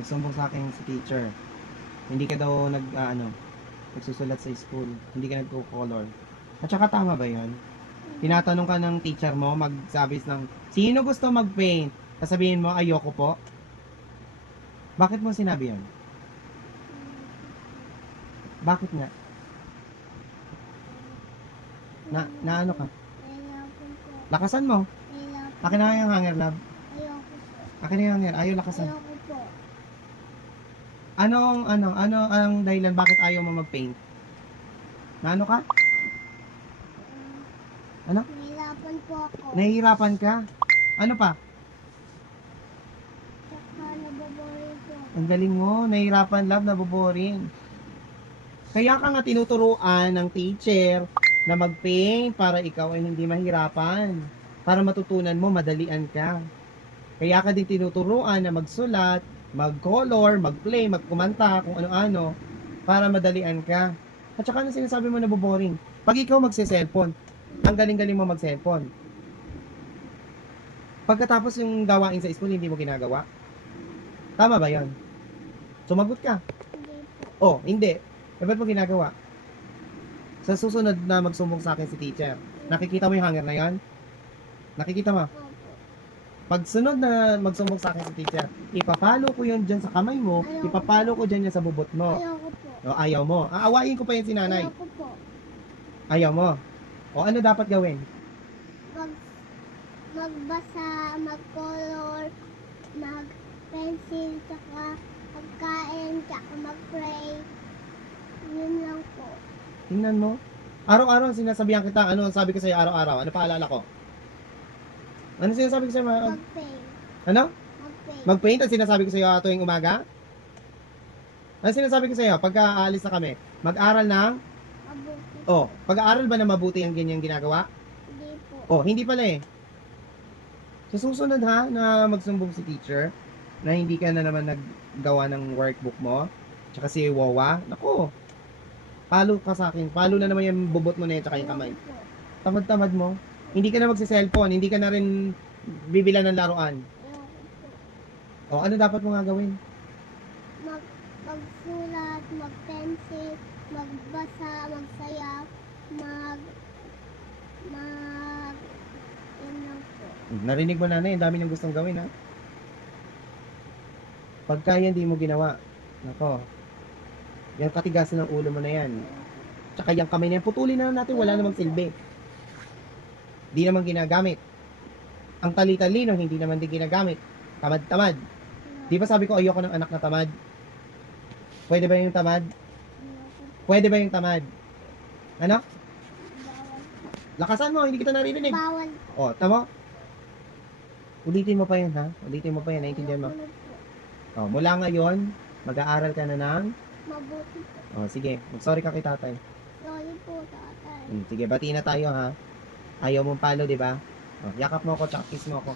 Nagsumbong sa akin si teacher. Hindi ka daw nagsusulat sa school. Hindi ka nagko-color. At saka tama ba 'yon? Tinatanong ka ng teacher mo, magsabi ng, sino gusto mag-paint? Sasabihin mo, ayoko po. Bakit mo sinabi 'yon? Bakit nga? Na ano ka? Nahihirapan po. Lakasan mo. Nahihirapan. Akin na yung hanger, love. Ayoko po. Akin na yung hanger. Ayaw lakasan. Ayoko po. Ano ang dahilan bakit ayaw mo mag-paint? Na ano ka? Ano? Nahihirapan po ako. Nahihirapan ka? Ano pa? Tsaka nababoring po. Ang galing mo. Nahihirapan, love, naboboring. Kaya ka nga tinuturuan ng teacher na mag-paint para ikaw ay hindi mahirapan. Para matutunan mo, madalian ka. Kaya ka din tinuturuan na magsulat, mag-color, mag-play, magkumanta, kung ano-ano, para madalian ka. At saka ano sinasabi mo na boring? Pag ikaw magse-cellphone, ang galing-galing mo mag-cellphone. Pagkatapos yung gawain sa school, hindi mo ginagawa. Tama ba yon? Sumagot ka. Hindi po. Oh, hindi. Eh, ba't mo ginagawa? Sa susunod na magsumbong sa akin si teacher, nakikita mo yung hanger na yan? Nakikita mo? Opo. Pag sunod na magsumbong sa akin si teacher, ipapalo ko yun dyan sa kamay mo, Ayoko. ipapalo ko dyan yan sa bubot mo. Ayoko po. O, ayaw mo. Aawain ko pa yan si nanay. Ayoko po. Ayaw mo. O, ano dapat gawin? Magbasa, mag-color, mag-pencil, tsaka pagkain, tsaka mag-pray. Yun lang po. Tingnan mo. Araw-araw sinasabihan kita, ano ang sabi ko sa'yo araw-araw? Ano paalala ko? Ano sinasabi ko sa'yo? Mag-paint. Ano? Mag-paint. Mag-paint ang sinasabi ko sa'yo tuwing umaga? Ano sinasabi ko sa'yo? Pagka aalis na kami, mag-aral ng... Mabuti. Oh, pag-aaral ba na mabuti ang ganyang ginagawa? Hindi po. Oh, hindi pala eh. Sa susunod ha, na magsumbong si teacher, na hindi ka na naman naggawa ng workbook mo, tsaka si Wawa, naku, palo ka sa akin. Palo na naman yung bubot mo na yun, tsaka yung kamay. Ayoko po. Tamad-tamad mo. Hindi ka na magsi-cellphone, hindi ka na rin bibilan ng laruan. Ayoko po. O, ano dapat mo nga gawin? Magsulat, mag-pencil, magbasa, magsayaw, yun lang po. Narinig mo na, ang dami niyang gustong gawin ha. Pagka yan di mo ginawa, nako, yung katigasan ng ulo mo na yan. Tsaka yung kamay na yan, putulin na natin, wala namang silbi. Di naman ginagamit. Ang tali-talino, hindi naman din ginagamit. Tamad-tamad. Di ba sabi ko ayoko ng anak na tamad? Pwede ba yung tamad? Pwede ba yung tamad? Ano? Bawal. Lakasan mo, hindi kita naririnig. Bawal. O, tama? Ulitin mo pa yun ha? Ulitin mo pa yan, naiintindihan mo? Ayoko po. O, mula ngayon, mag-aaral ka na ng... Mabuti po. O, sige, mag-sorry ka kay tatay. Sorry po, tatay. Sige, batiin na tayo ha. Ayaw mong palo, di ba? O, yakap mo ako, tsaka kiss mo ako.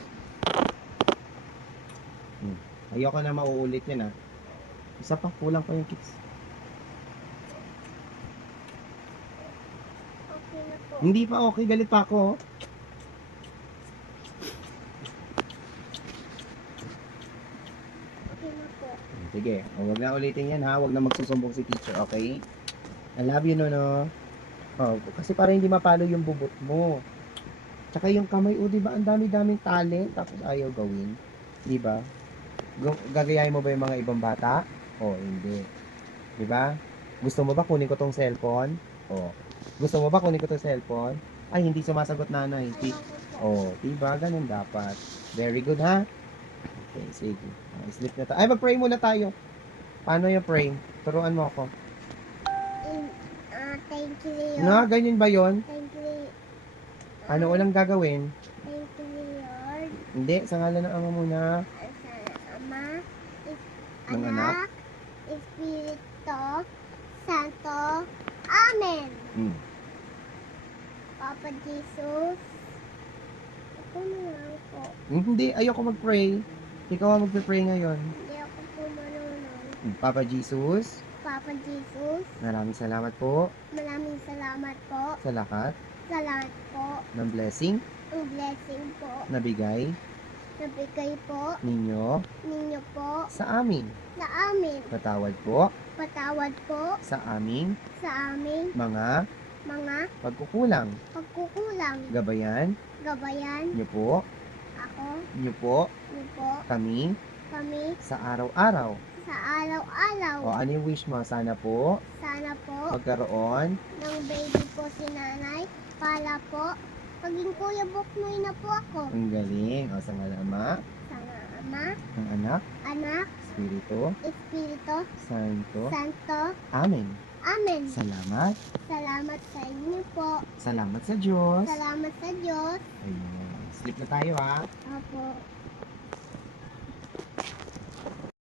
Ayoko na mauulit yan ha. Isa pa, kulang pa yung kiss. Okay na po. Hindi pa okay, galit pa ako. Oh. Okay na po. Sige, huwag na ulitin yan ha. Huwag na magsusumbong si teacher, okay? I love you, no? Oh, kasi para hindi mapalo yung bubot mo. Tsaka yung kamay, di ba? Ang dami-daming talent, tapos ayaw gawin. Di ba? Gagayahin mo ba yung mga ibang bata? Hindi. Di ba? Gusto mo ba kunin ko tong cellphone? Gusto mo ba kunin ko tong cellphone? Ay, hindi sumasagot nanay. Ayoko po. Di ba? Ganun dapat. Very good, ha? Okay, sige. Sleep na tayo. Ay, mag-pray muna tayo. Paano yung pray? Turuan mo ako. Thank you, Lord. Na, ganyan ba yon? Thank you. Ano ulang gagawin? Thank you, Lord. Hindi, sa ngalan ng ama muna. Sa Ama, Ng anak? Espiritu, Santo. Amen. Hmm. Papa Jesus. Ako na lang po. Hindi, ayoko mag-pray. Ikaw ang mag-pray ngayon. Hindi ako po marunong. Papa Jesus, Papa Jesus, maraming salamat po maraming salamat po. sa lahat Salamat po. ng blessing Ang blessing po. na bigay Nabigay po ninyo ninyo po sa amin. sa amin. Patawad po Patawad po sa aming sa aming mga mga pagkukulang. pagkukulang. Gabayan Gabayan niyo po, ako, niyo po niyo po, kami kami sa araw-araw. sa araw-araw. O ano yung wish mo? Sana po Sana po magkaroon ng baby po si nanay para po maging Kuya Buknoy na po ako. ang galing. O sa ngala ng Ama, Sana Ama, ng Anak, Anak, Espiritu, Espiritu, Santo. Santo. Amen. Amen. Salamat. Salamat sa inyo po. Salamat sa Diyos. Salamat sa Diyos. Ayan. Sleep na tayo ha. Opo.